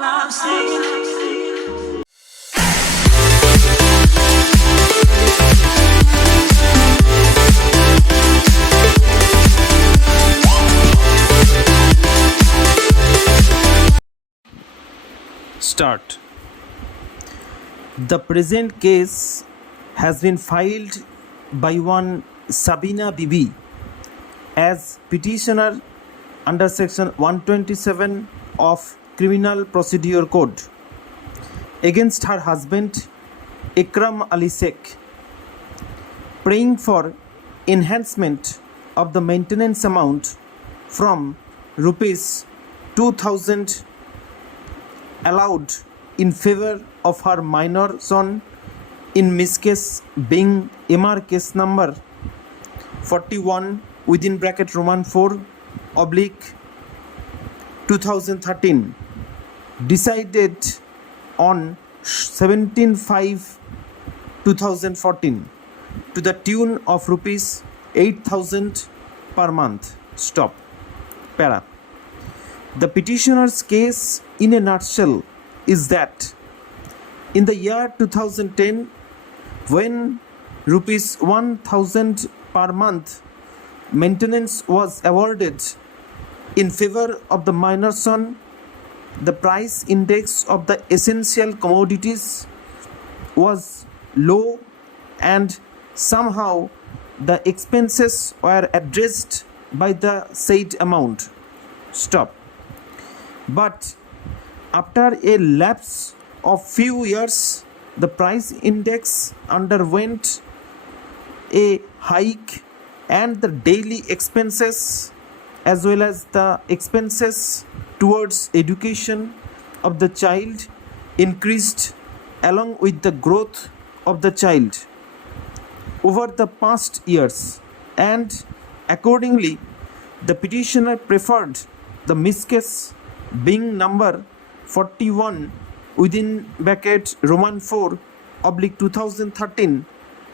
Start. The present case has been filed by one Sabina Bibi as petitioner under section 127 of Criminal Procedure Code against her husband Ekram Ali Sk, praying for enhancement of the maintenance amount from rupees 2000 allowed in favor of her minor son in Misc being MR case number 41 within bracket Roman 4 oblique 2013, decided on 17/5/2014 to the tune of rupees 8,000 per month. Stop. Para. The petitioner's case in a nutshell is that in the year 2010, when rupees 1,000 per month maintenance was awarded in favor of the minor son, the price index of the essential commodities was low and somehow the expenses were addressed by the said amount. Stop. But after a lapse of few years, the price index underwent a hike and the daily expenses as well as the expenses towards education of the child increased along with the growth of the child over the past years, and accordingly the petitioner preferred the Misc being number 41 within bracket Roman 4 oblique 2013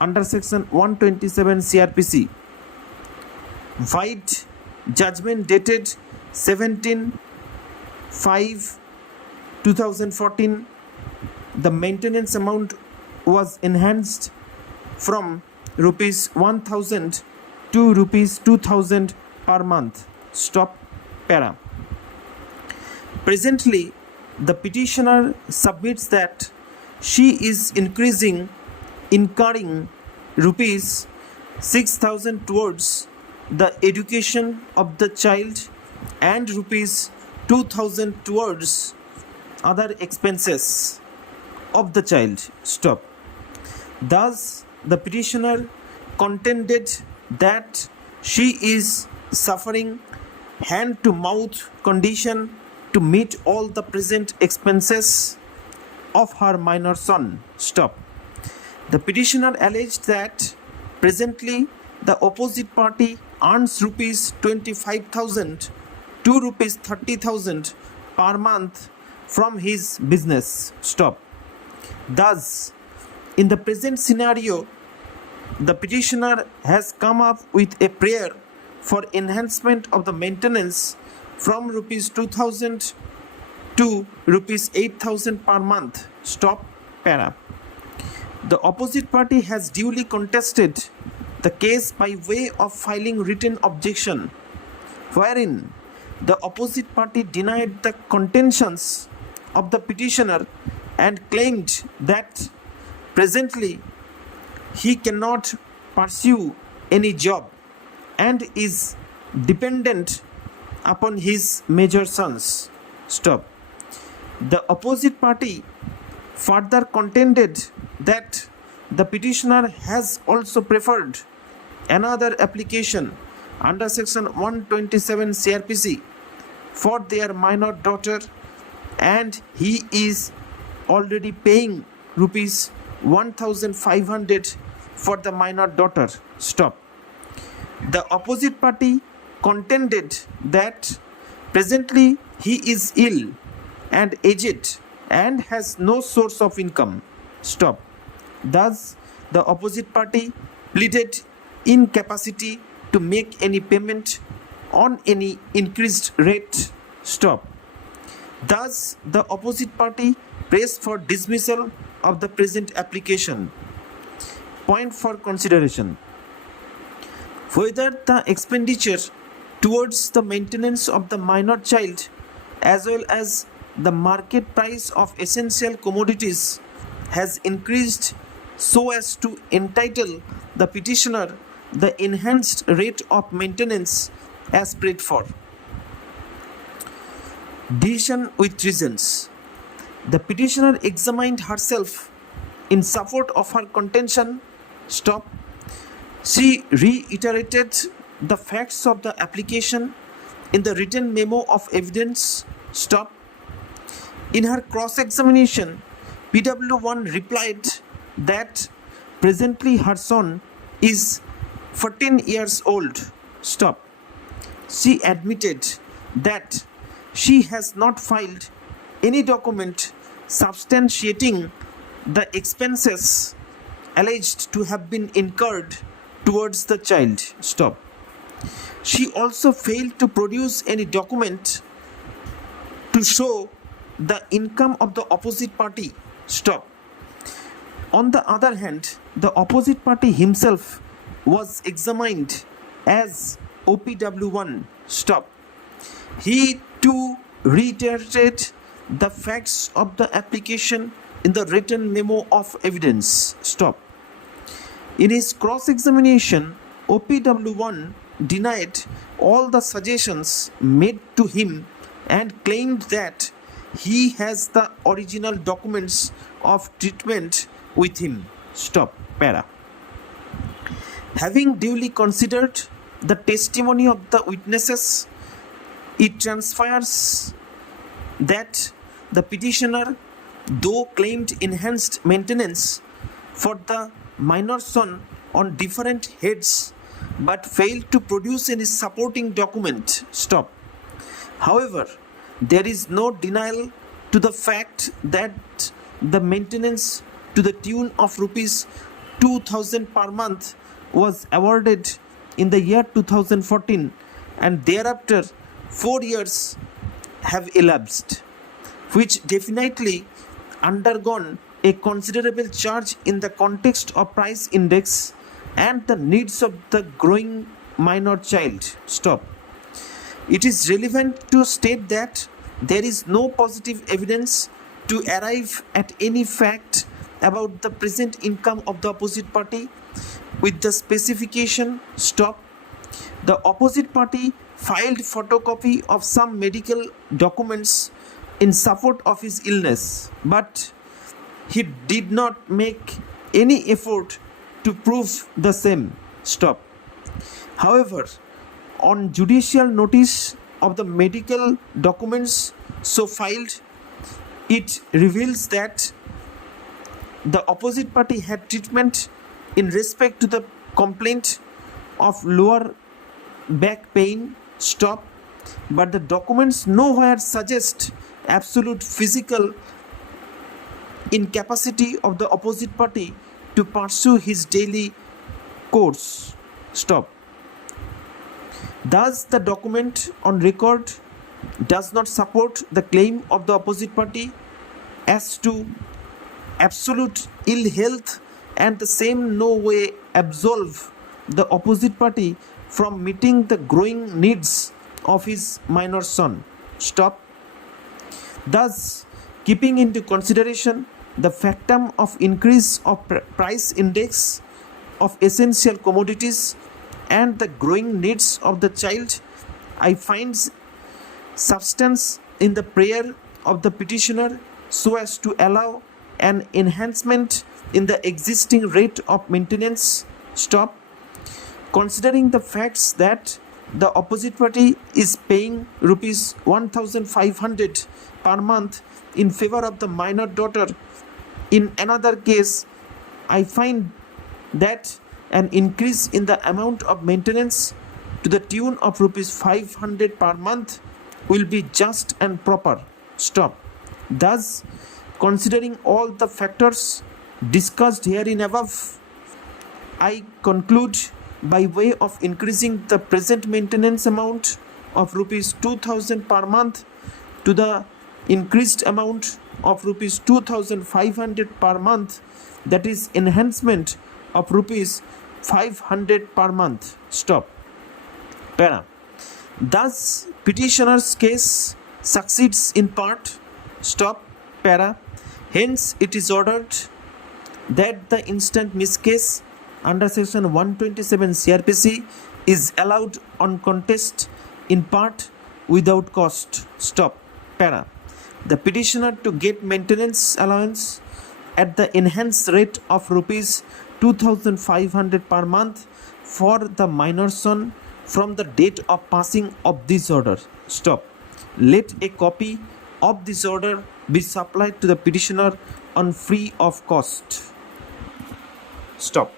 under section 127 Cr.P.C. Vide judgment dated 17/5/2014. The maintenance amount was enhanced from rupees 1,000 to rupees 2,000 per month. Stop. Para. Presently, the petitioner submits that she is incurring rupees 6,000 towards the education of the child and rupees 2,000 towards other expenses of the child. Stop. Thus, the petitioner contended that she is suffering hand-to-mouth condition to meet all the present expenses of her minor son. Stop. The petitioner alleged that presently the opposite party earns rupees 25,000 to rupees 30,000 per month from his business. Stop. Thus, in the present scenario, the petitioner has come up with a prayer for enhancement of the maintenance from rupees 2,000 to rupees 8,000 per month. Stop. Para. The opposite party has duly contested the case by way of filing written objection, wherein the opposite party denied the contentions of the petitioner and claimed that presently he cannot pursue any job and is dependent upon his major sons. Stop. The opposite party further contended that the petitioner has also preferred another application under section 127 Cr.P.C. for their minor daughter, and he is already paying rupees 1,500 for the minor daughter. Stop. The opposite party contended that presently he is ill and aged and has no source of income. Stop. Thus, the opposite party pleaded incapacity to make any payment on any increased rate. Stop. Thus, the opposite party pressed for dismissal of the present application. Point for consideration: whether the expenditure towards the maintenance of the minor child as well as the market price of essential commodities has increased so as to entitle the petitioner the enhanced rate of maintenance as prayed for. Decision with reasons. The petitioner examined herself in support of her contention. Stop. She reiterated the facts of the application in the written memo of evidence. Stop. In her cross-examination, PW1 replied that presently her son is 14 years old. Stop. She admitted that she has not filed any document substantiating the expenses alleged to have been incurred towards the child. Stop. She also failed to produce any document to show the income of the opposite party. Stop. On the other hand, the opposite party himself was examined as OPW1. Stop. He too reiterated the facts of the application in the written memo of evidence. Stop. In his cross-examination, OPW1 denied all the suggestions made to him and claimed that he has the original documents of treatment with him. Stop. Para. Having duly considered the testimony of the witnesses, it transpires that the petitioner, though claimed enhanced maintenance for the minor son on different heads, but failed to produce any supporting document. Stop. However, there is no denial to the fact that the maintenance to the tune of rupees 2000 per month was awarded in the year 2014, and thereafter 4 years have elapsed, which definitely undergone a considerable charge in the context of price index and the needs of the growing minor child. Stop. It is relevant to state that there is no positive evidence to arrive at any fact about the present income of the opposite party with the specification. Stop. The opposite party filed photocopy of some medical documents in support of his illness, but he did not make any effort to prove the same. Stop. However, on judicial notice of the medical documents so filed, it reveals that the opposite party had treatment in respect to the complaint of lower back pain. Stop. But the documents nowhere suggest absolute physical incapacity of the opposite party to pursue his daily course. Stop. Thus, the document on record does not support the claim of the opposite party as to absolute ill health, and the same no way absolve the opposite party from meeting the growing needs of his minor son. Stop. Thus, keeping into consideration the factum of increase of price index of essential commodities and the growing needs of the child, I find substance in the prayer of the petitioner so as to allow an enhancement in the existing rate of maintenance. Stop. Considering the facts that the opposite party is paying rupees 1500 per month in favor of the minor daughter, in another case, I find that an increase in the amount of maintenance to the tune of rupees 500 per month will be just and proper. Stop. Thus, considering all the factors discussed herein above, I conclude by way of increasing the present maintenance amount of rupees 2000 per month to the increased amount of rupees 2500 per month, that is enhancement of rupees 500 per month. Stop. Para. Thus petitioner's case succeeds in part. Stop. Para. Hence it is ordered that the instant Misc case under section 127 Cr.P.C is allowed on contest in part without cost. Stop. Para. The petitioner to get maintenance allowance at the enhanced rate of rupees 2500 per month for the minor son from the date of passing of this order. Stop. Let a copy of this order be supplied to the petitioner on free of cost. Stop.